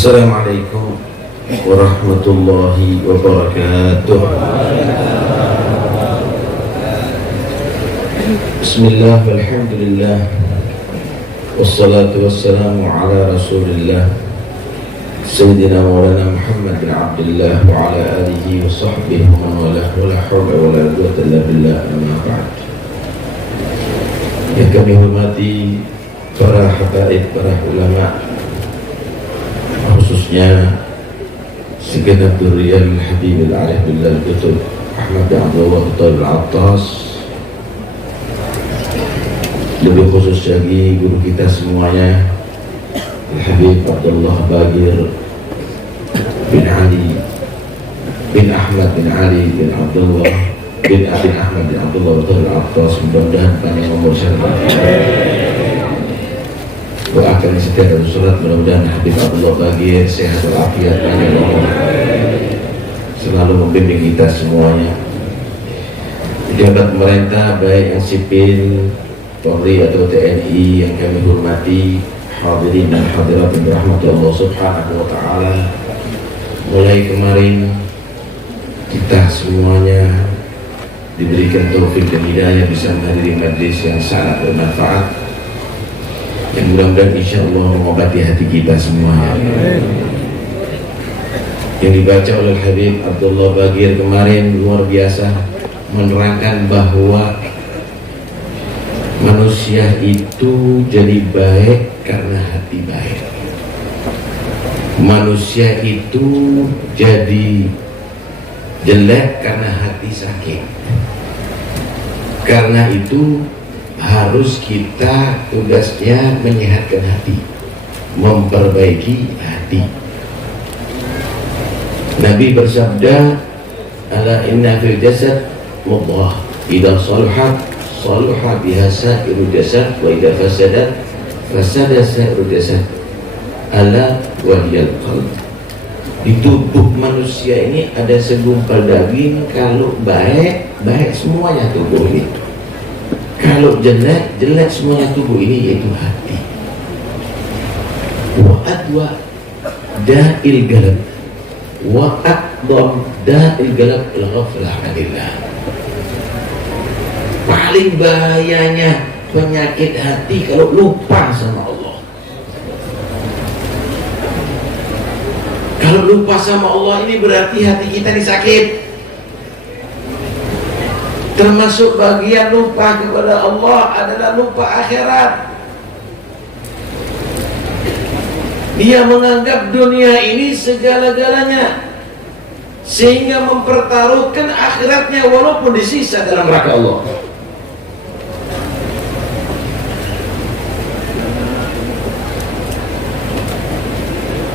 Assalamualaikum warahmatullahi wabarakatuh. Bismillah walhamdulillah wassalatu wassalamu ala rasulillah Sayyidina Maulana Muhammad bin Abdullah wa ala alihi wa sahbihi wa man walah wa la hawla wa la quwwata illa billah, amma ba'd. Yang kami hormati para habaib, para ulama, khususnya segenap dzurriyyah Habib al-Arif billah Dr. Ahmad bin Abdullah al-Attas, lebih khusus lagi guru kita semuanya Habib Abdullah Bagir bin Ali bin Ahmad bin Ali bin Abdullah bin Ahmad bin Abdullah al-Attas, mudah-mudahan panjang umur syarif. Doakan setiap surat, mudah-mudahan Habib Abdullah Bagir sehat walafiat, panjang umur, selalu membimbing kita semuanya. Pejabat pemerintah baik yang sipil, Polri atau TNI yang kami hormati, hadirin dan hadirat yang dirahmati Allah Subhanahu wa taala. Mulai kemarin kita semuanya diberikan taufik dan hidayah bisa menghadiri majlis yang sangat bermanfaat, yang mudah-mudahan insya Allah mengobati hati kita semuanya. Yang dibaca oleh Habib Abdullah Bagir kemarin luar biasa, menerangkan bahwa manusia itu jadi baik karena hati baik. Manusia itu jadi jelek karena hati sakit. Karena itu harus kita tugasnya menyehatkan hati, memperbaiki hati. Nabi bersabda, ala inna fil jasad mudghah idza salahat salaha biha sa'iru jasad wa idza fasadat fasada sa'iru jasad ala wa hiyal qalb. Di tubuh manusia ini ada segumpal daging, kalau baik baik semuanya tubuh ini, kalau jelek jelek semuanya tubuh ini, yaitu hati. Wa adwa da'il galab wa aqdam da'il galab al-ghaflah anillah. Paling bahayanya penyakit hati kalau lupa sama Allah. Kalau lupa sama Allah ini berarti hati kita disakit. Termasuk bagian lupa kepada Allah adalah lupa akhirat. Dia menganggap dunia ini segala-galanya, sehingga mempertaruhkan akhiratnya walaupun disisa dalam neraka Allah.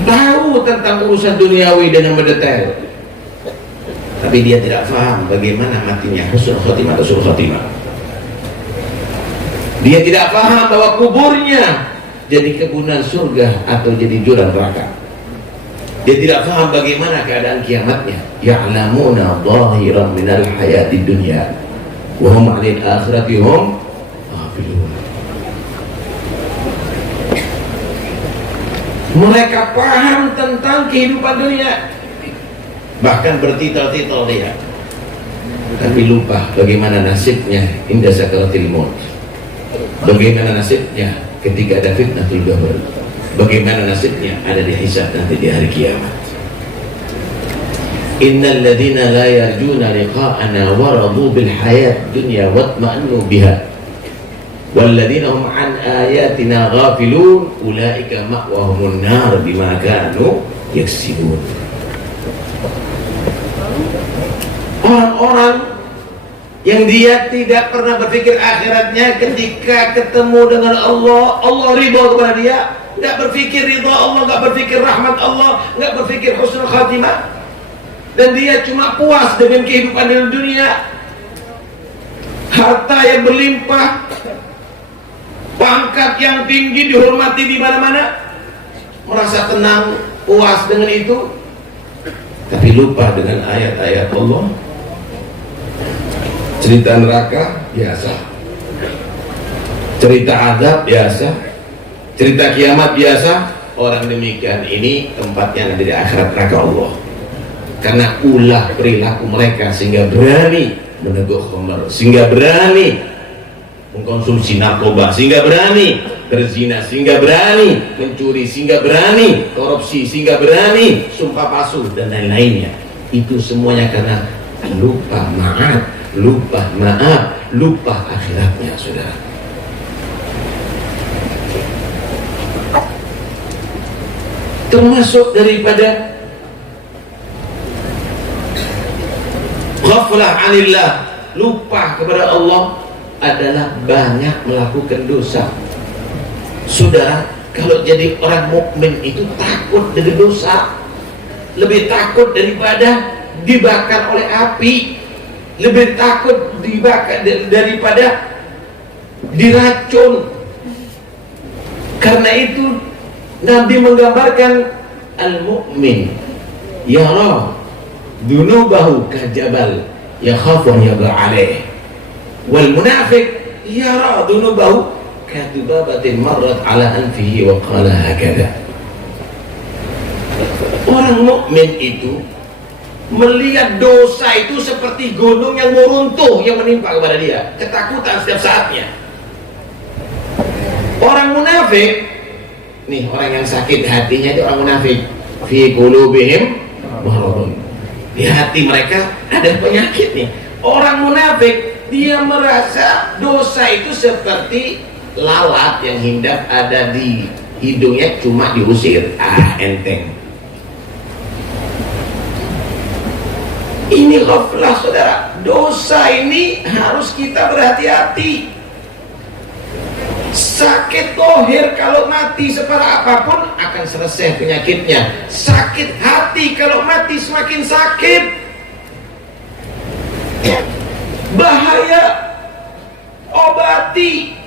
Tahu tentang urusan duniawi dengan mendetail, tapi dia tidak paham bagaimana matinya husnul khotimah atau su'ul khotimah. Dia tidak paham bahwa kuburnya jadi kebunan surga atau jadi jurang neraka. Dia tidak paham bagaimana keadaan kiamatnya. Ya'lamuna dhahiran minal hayati dunya wa hum 'anil akhirati hum ghafilun. Mereka paham tentang kehidupan dunia, bahkan bertitel-titel dia, tapi lupa bagaimana nasibnya inda sakaratil maut, bagaimana nasibnya ketika ada fitnatul qabr, bagaimana nasibnya ada di hisab nanti di hari kiamat. Innal ladzina la yarjuna liqa'ana wa radu bil hayat dunya watma'annu biha walladzina hum an ayatina ghafilun ulaika ma'wahumun nar bima kanu yaksibun. Orang-orang yang dia tidak pernah berpikir akhiratnya, ketika ketemu dengan Allah, Allah ridha kepada dia, nggak berpikir ridha Allah, nggak berpikir rahmat Allah, nggak berpikir husnul khatimah, dan dia cuma puas dengan kehidupan di dunia, harta yang berlimpah, pangkat yang tinggi, dihormati di mana-mana, merasa tenang, puas dengan itu, tapi lupa dengan ayat-ayat Allah. Cerita neraka biasa, cerita azab biasa, cerita kiamat biasa. orang demikian ini tempatnya nanti di akhirat neraka Allah, karena ulah perilaku mereka sehingga berani meneguh khamr, sehingga berani mengkonsumsi narkoba, sehingga berani berzina, sehingga berani mencuri, sehingga berani korupsi, sehingga berani sumpah palsu dan lain-lainnya. Itu semuanya karena lupa maaf, lupa akhiratnya, saudara. Termasuk daripada ghaflah anillah, lupa kepada Allah, adalah banyak melakukan dosa. Saudara, kalau jadi orang mukmin itu takut dengan dosa, lebih takut daripada dibakar oleh api, lebih takut dibakar daripada diracun. Karena itu Nabi menggambarkan al-mu'min yara dunubahu kajabal yakhafu yabla alaih, wal munafiq yara dunubahu katubabatin marrat ala anfihi wa qala hakada. Orang mukmin itu melihat dosa itu seperti gunung yang mau runtuh yang menimpa kepada dia, ketakutan setiap saatnya. Orang munafik, nih orang yang sakit hatinya itu orang munafik, fi qulubihim maradun, di hati mereka ada penyakit nih. Orang munafik dia merasa dosa itu seperti lalat yang hinggap ada di hidungnya, cuma diusir, enteng. Ini ghaflah, saudara. Dosa ini harus kita berhati-hati. Sakit tohir kalau mati separah apapun akan selesai penyakitnya. Sakit hati kalau mati semakin sakit. Bahaya. Obati.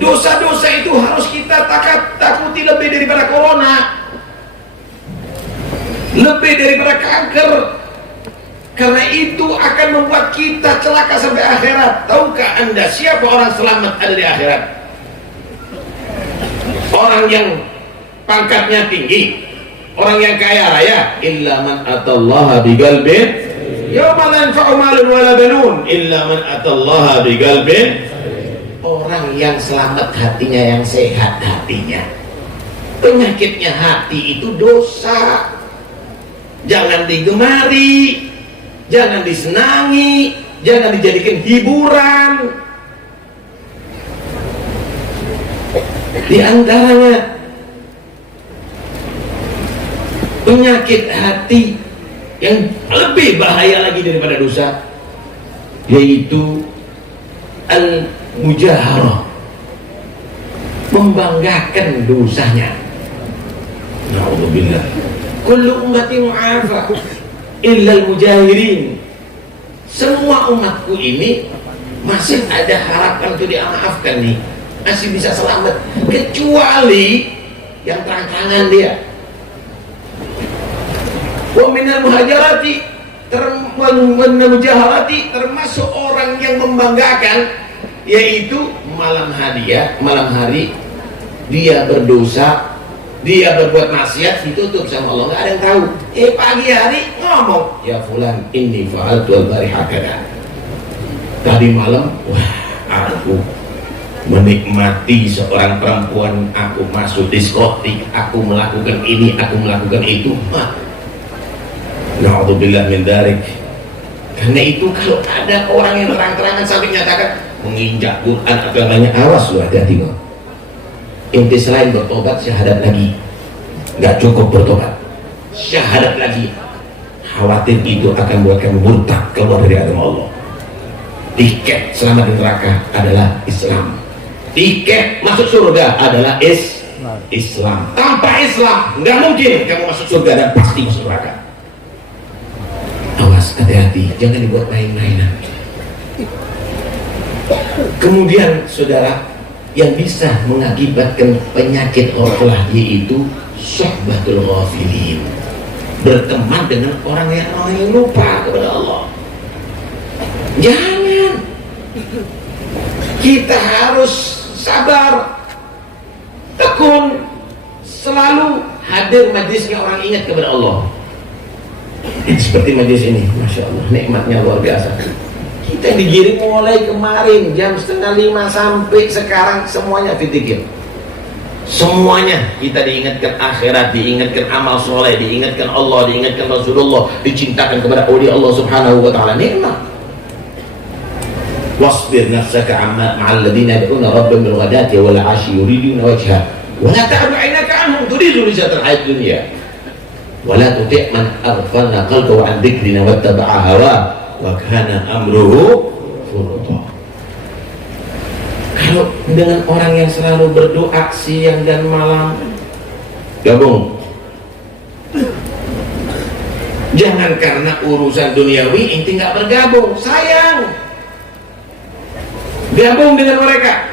Dosa-dosa itu harus kita takuti lebih daripada corona, lebih daripada kanker. Karena itu akan membuat kita celaka sampai akhirat. Tahukah Anda siapa orang selamat ada di akhirat? Orang yang pangkatnya tinggi, orang yang kaya raya. Illa man atallaha biqalbin yawma la yanfa'u malun wala banun illa man atallaha biqalbin. Orang yang selamat hatinya, yang sehat hatinya. Penyakitnya hati itu dosa. Jangan digemari, jangan disenangi, jangan dijadikan hiburan. Di antaranya penyakit hati yang lebih bahaya lagi daripada dosa, yaitu al-mujaharah, membanggakan dosanya. Na'udzubillah. Kullu ummati mu'afa illal mujahirin. Semua umatku ini masih ada harapan untuk dimaafkan nih, masih bisa selamat, kecuali yang terang-terangan dia. Wa minal muhajarati mujaharati, termasuk orang yang membanggakan, yaitu malam hari dia berdosa, dia berbuat maksiat, ditutup sama Allah, nggak ada yang tahu. Pagi hari ngomong, ya fulan inni fa'altu al-bariha kada. Tadi malam, wah, aku menikmati seorang perempuan, aku masuk diskotik, aku melakukan ini, aku melakukan itu. Na'udzubillah min dzalik. Karena itu kalau ada orang yang terang-terangan sampai menyatakan menginjak Quran atau yang lainnya, awas lu, hati-hati lo. Inti selain bertobat, syahadat lagi. Nggak cukup bertobat, syahadat lagi. Khawatir itu akan buat kamu murtad, keluar dari agama Allah. Tiket selamat di neraka adalah Islam. Tiket masuk surga adalah Islam. Tanpa Islam nggak mungkin kamu masuk surga dan pasti masuk neraka. Awas, hati-hati, jangan dibuat main-mainan. Kemudian saudara, yang bisa mengakibatkan penyakit ghaflah yaitu suhbatul ghafilin, berteman dengan orang yang lupa kepada Allah. Jangan, kita harus sabar, tekun, selalu hadir majlisnya orang ingat kepada Allah. Seperti majlis ini, Masya Allah, nikmatnya luar biasa. Kita digiring mulai kemarin jam 4:30 sampai sekarang semuanya fitikir. Semuanya kita diingatkan akhirat, diingatkan amal soleh, diingatkan Allah, diingatkan Rasulullah, dicintakan kepada awliya Allah Subhanahu wa ta'ala. Nikmat. Wasbir nafsaka ma'al ladina yad'una rabbahum bil ghadati wal 'ashi yuriduna wajha wa la ta'du 'ainaka 'anhum turidu lizatal hayatid dunya wa la tuti' man aghfalna qalbahu 'an dzikrina wattaba'a hawa wa kana amruhu furta. Kalau dengan orang yang selalu berdoa siang dan malam, gabung. Jangan karena urusan duniawi inti nggak bergabung, sayang. Gabung dengan mereka.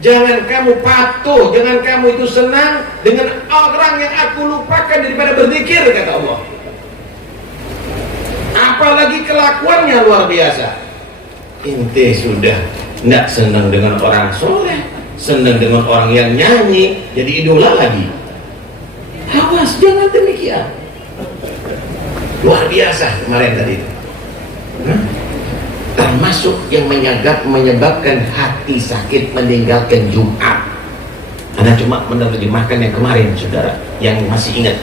Jangan kamu patuh, jangan kamu itu senang dengan orang yang aku lupakan daripada berzikir, kata Allah. Apalagi kelakuannya luar biasa. Ente sudah tidak senang dengan orang soleh, senang dengan orang yang nyanyi, jadi idola lagi. Awas, jangan demikian. Luar biasa kemarin tadi itu. Termasuk yang menyebabkan hati sakit meninggalkan Jumat. Anda cuma menerjemahkan yang kemarin, saudara, yang masih ingat.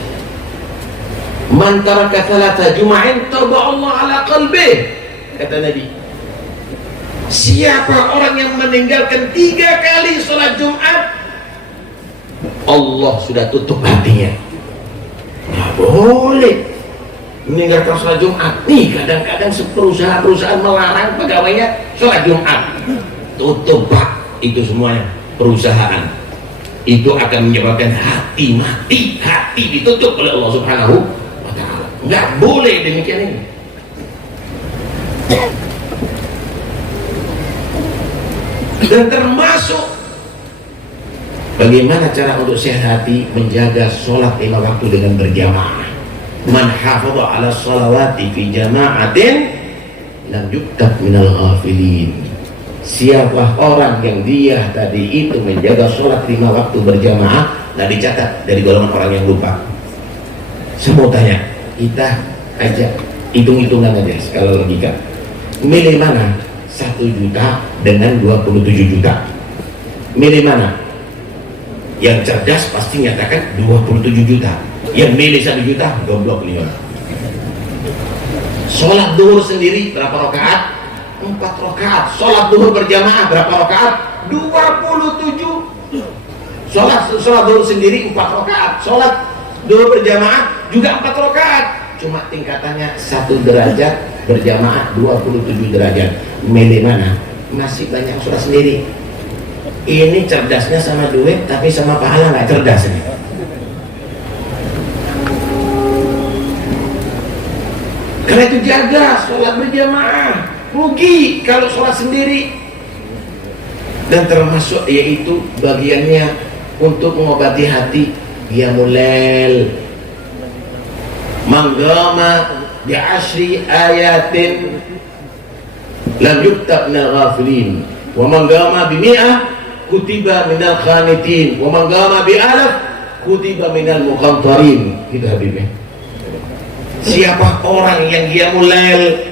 Man taraka thalatha juma'in taba Allah ala qalbih, kata Nabi. Siapa orang yang meninggalkan 3 kali sholat Jumat, Allah sudah tutup hatinya. Nggak boleh meninggalkan sholat Jumat. Nih kadang-kadang perusahaan melarang pegawainya sholat Jumat. Tutup Pak, itu semuanya perusahaan. Itu akan menyebabkan hati mati, hati ditutup oleh Allah Subhanahu wa ta'ala. Nggak boleh demikian ini. Dan termasuk bagaimana cara untuk sehat hati, menjaga sholat 5 waktu dengan berjamaah. Man hafadha ala sholawati fi jama'atin lam yuktab minal ghafilin. Siapa orang yang dia tadi itu menjaga sholat 5 waktu berjamaah, nah dicatat dari golongan orang yang lupa. Saya mau tanya, kita aja hitung-hitungan aja skala logika. Milih mana 1 juta dengan 27 juta? Milih mana? Yang cerdas pasti nyatakan 27 juta. Yang milih 1 juta, goblok nih orang. Sholat duhur sendiri berapa rakaat? 4 rakaat. Sholat duhur berjamaah berapa rakaat? 27. Sholat duhur sendiri 4 rakaat. Sholat duhur berjamaah juga 4 rakaat. Cuma tingkatannya 1 derajat, berjamaah 27 derajat. Milih mana? Masih banyak sholat sendiri. Ini cerdasnya sama duit, tapi sama pahala nggak cerdas ini. Karena itu jaga sholat berjamaah. Rugi kalau sholat sendiri. Dan termasuk yaitu bagiannya untuk mengobati hati, qiyamul lail. Manggama bi 10 ayatin lam yuktab minal ghafilin, wa manggama bi 100 kutiba minal khanitin, wa manggama bi 1000 kutiba minal muqantarin. Itu Habibnya. Siapa orang yang qiyamul lail,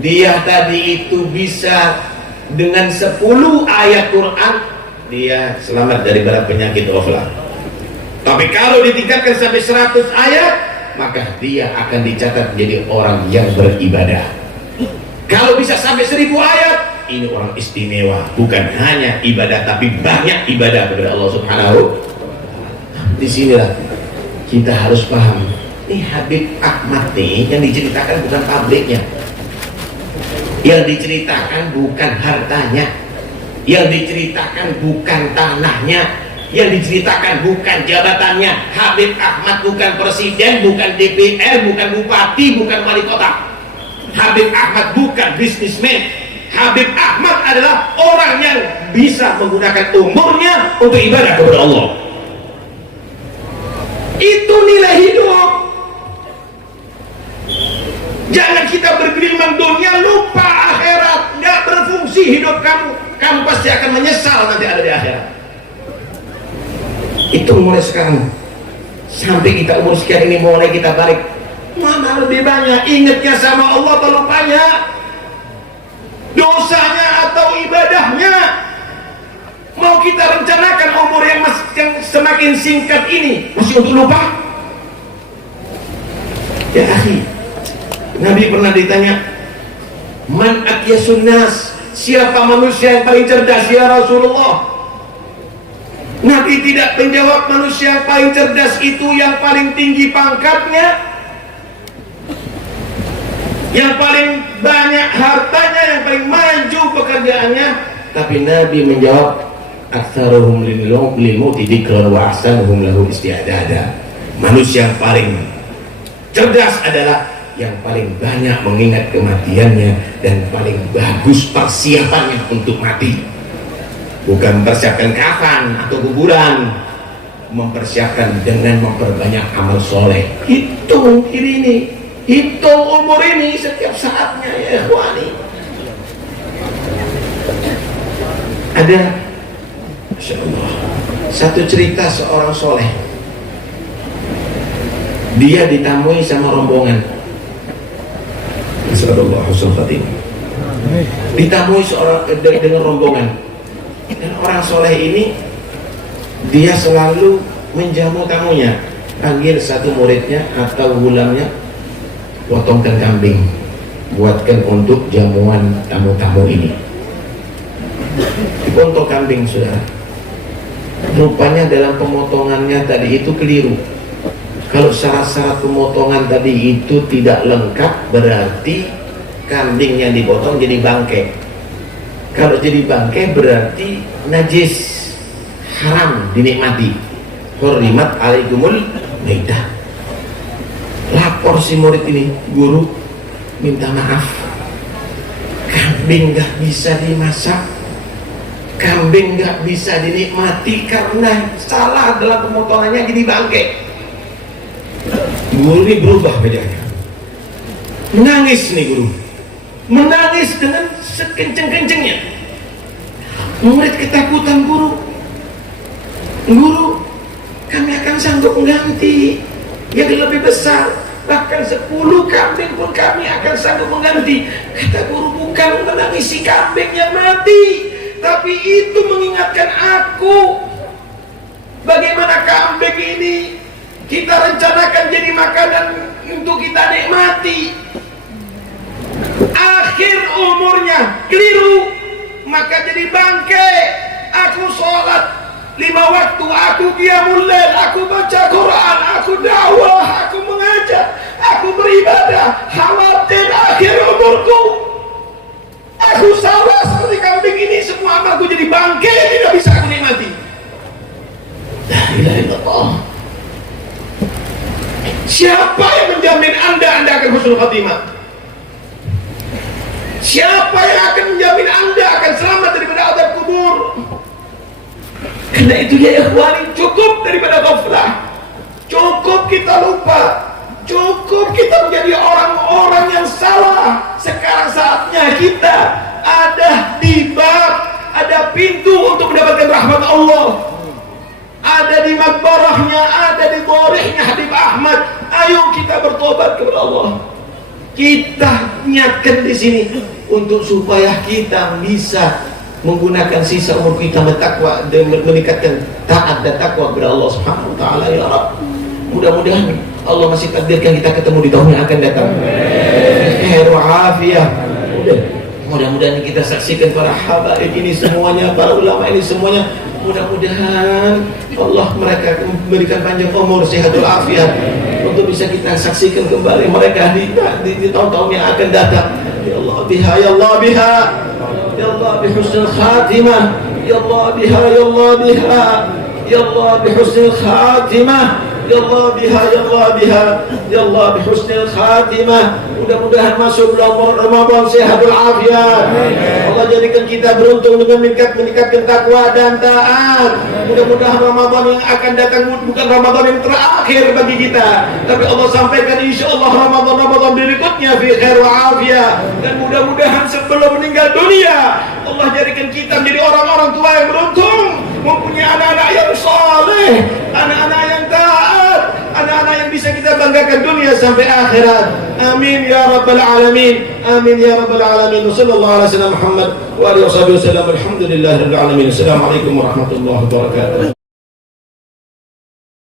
dia tadi itu bisa dengan 10 ayat Quran, dia selamat dari berat penyakit ghaflah. Tapi kalau ditingkatkan sampai 100 ayat, maka dia akan dicatat menjadi orang yang beribadah. Kalau bisa sampai 1000 ayat, ini orang istimewa, bukan hanya ibadah tapi banyak ibadah kepada Allah Subhanahu. Di sinilah kita harus paham. Ini Habib Ahmad nih yang diceritakan bukan pabriknya, yang diceritakan bukan hartanya, yang diceritakan bukan tanahnya, yang diceritakan bukan jabatannya. Habib Ahmad bukan presiden, bukan DPR, bukan bupati, bukan wali kota. Habib Ahmad bukan bisnismen. Habib Ahmad adalah orang yang bisa menggunakan umurnya untuk ibadah kepada Allah. Itu nilai hidup. Jangan kita bergelimang dunia, lupa akhirat. Nggak berfungsi hidup kamu. Kamu pasti akan menyesal nanti ada di akhirat. Itu mulai sekarang sampai kita umur sekian ini mulai kita balik, mana lebih banyak ingatnya sama Allah atau lupanya, dosanya atau ibadahnya? Mau kita rencanakan umur yang semakin singkat ini masih untuk lupa? Ya akhi, Nabi pernah ditanya, man atyasun nas, siapa manusia yang paling cerdas ya Rasulullah? Nabi tidak menjawab manusia yang paling cerdas itu yang paling tinggi pangkatnya, yang paling banyak hartanya, yang paling maju pekerjaannya. Tapi Nabi menjawab, aktsaruhum lil mauti dzikran wa ahsanuhum lahu isti'dada. Manusia yang paling cerdas adalah yang paling banyak mengingat kematiannya dan paling bagus persiapannya untuk mati. Bukan mempersiapkan kafan atau kuburan, mempersiapkan dengan memperbanyak amal soleh. Hitung ini, hitung umur ini setiap saatnya ya ikhwani. Ada, Masya Allah, satu cerita seorang soleh. Dia ditamui sama rombongan. Nasallallahu husnul khatimah. Ditamui dengan rombongan. Dan orang soleh ini dia selalu menjamu tamunya, panggil satu muridnya atau gulamnya, potongkan kambing, buatkan untuk jamuan tamu-tamu ini. Dipotong kambing, saudara. Rupanya dalam pemotongannya tadi itu keliru. Kalau syarat-syarat pemotongan tadi itu tidak lengkap, berarti kambing yang dipotong jadi bangkai. Kalau jadi bangkai berarti najis, haram dinikmati. Hurrimat alaikumul maidah. Lapor si murid ini, guru minta maaf, kambing gak bisa dimasak, kambing gak bisa dinikmati karena salah dalam pemotongannya jadi bangkai. Guru ini berubah bedanya, menangis nih guru, menangis dengan sekenceng-kencengnya. Murid ketakutan, guru, kami akan sanggup mengganti yang lebih besar, bahkan 10 kambing pun kami akan sanggup mengganti. Kata guru, bukan menangisi kambing yang mati, tapi itu mengingatkan aku bagaimana kambing ini kita rencanakan jadi makanan untuk kita nikmati. Akhir umurnya keliru, maka jadi bangkai. Aku sholat 5 waktu, aku qiyamul lail, aku baca Quran, aku dakwah, aku mengajar, aku beribadah. Khawatir akhir umurku aku salah seperti kambing ini, semua amalku jadi bangkai yang tidak bisa aku nikmati. La ilaha illallah. Siapa yang menjamin anda akan husnul khatimah? Siapa yang akan menjamin anda akan selamat daripada azab kubur? Karena itu ya ikhwani, cukup daripada ghaflah, cukup kita lupa, cukup kita menjadi orang-orang yang salah. Sekarang saatnya kita ada di bab, ada pintu untuk mendapatkan rahmat Allah, ada di makbarahnya, ada di dorihnya Habib Ahmad. Ayo kita bertobat kepada Allah. Kita niatkan di sini untuk supaya kita bisa menggunakan sisa umur kita bertakwa dan meningkatkan taat dan takwa kepada Allah Subhanahu wa taala ya Rabb. Mudah-mudahan Allah masih takdirkan kita ketemu di tahun yang akan datang. Khair wa afiyah. Mudah-mudahan kita saksikan para habaib ini semuanya, para ulama ini semuanya. Mudah-mudahan Allah mereka memberikan panjang umur, sehatul afiat untuk bisa kita saksikan kembali mereka di tahun-tahun yang akan datang. Ya Allah biha, ya Allah biha, ya Allah bihusnul khatimah, ya Allah biha, ya Allah biha, ya Allah bihusnul khatimah, ya Allah biha, ya Allah biha, ya Allah bihusnul khatimah. Mudah-mudahan masuk bulan Ramadan sehatul afiat. Allah jadikan kita beruntung dengan meningkatkan takwa dan taat. Mudah-mudahan Ramadan yang akan datang bukan Ramadan yang terakhir bagi kita, tapi Allah sampaikan insyaallah Ramadan berikutnya fi khair wa afiyah. Dan mudah-mudahan sebelum meninggal dunia Allah jadikan kita menjadi orang-orang tua yang beruntung, mempunyai anak-anak yang saleh, sampai akhirat. Amin ya rabbal alamin. Amin ya rabbal alamin. Sallallahu alaihi wasallam Muhammad wa alihi wasallam. Alhamdulillahirabbil alamin. Assalamualaikum warahmatullahi wabarakatuh.